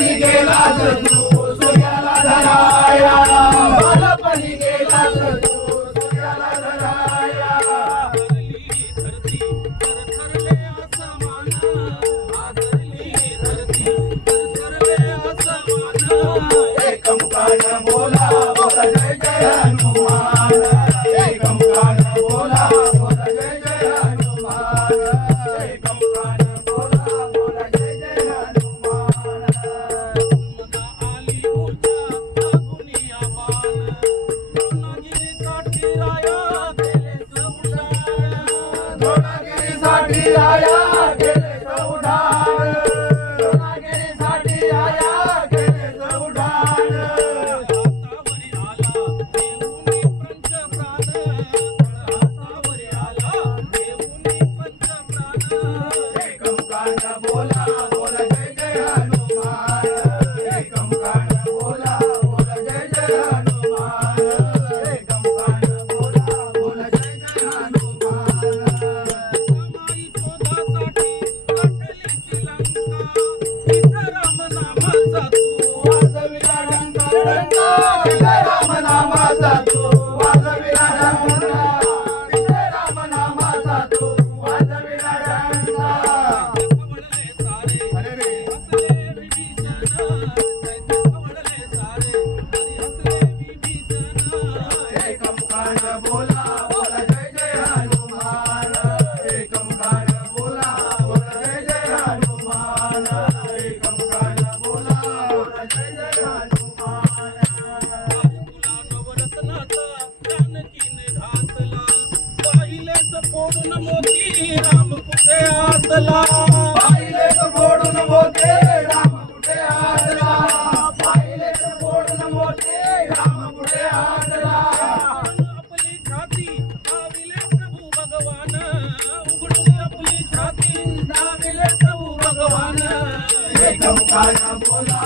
बालपणी गेलास तू सूर्याला धराया बालपणी गेलास तू सूर्याला धराया आदरली धरती थरथरले आसमान आदरली धरती थरथरले आसमान एकमुखाने बोला बोला जय जय हनुमान एकमुखाने बोला बोला जय जय हनुमान एकमुखाने बोला बोला जय जय हनुमान मना आली ऊर्जा दुनिया बाण द्रोणागिरी साठी राया केले समुदान द्रोणागिरीसाठी आया गेले चौढान द्रोणागिरीसाठी आया गेले चौढान हातावरी आला देऊनी पंचप्राण हातावरी आला देऊनी पंचप्राण एकमुखाने बोला बोला जय जय हनुमान एकमुखाने बोला बोला जय जय हनुमान एकमुखाने बोला बोला जय जय हनुमान माई शोधासाठी गाठली श्रीलंका तिथं राम नामाचा तू वाजविला डंका डंका विजय राम नामाचा तू वाजविला डंका विजय राम नामाचा तू वाजविला डंका कवडले सारे अरे रे हसले विभीषण कवडले सारे हरी हसले विभीषण एकमुखाने बोला बोला जय जय हनुमान एकमुखाने बोला बोला जय जय हनुमान एकमुखाने बोला बोला जय जय हनुमान तुला नवरत्नाचा जानकीने घातला पाहिलेच फोडून मोती राम कुठे आतला पाहिले तर फोडून मोठे राम कुठे आदला पाहिले तर फोडून मोठे राम कुठे आदला आपली छाती दाविले प्रभू भगवान उघडून आपली छाती दाविले प्रभू भगवान एकमुखाने बोला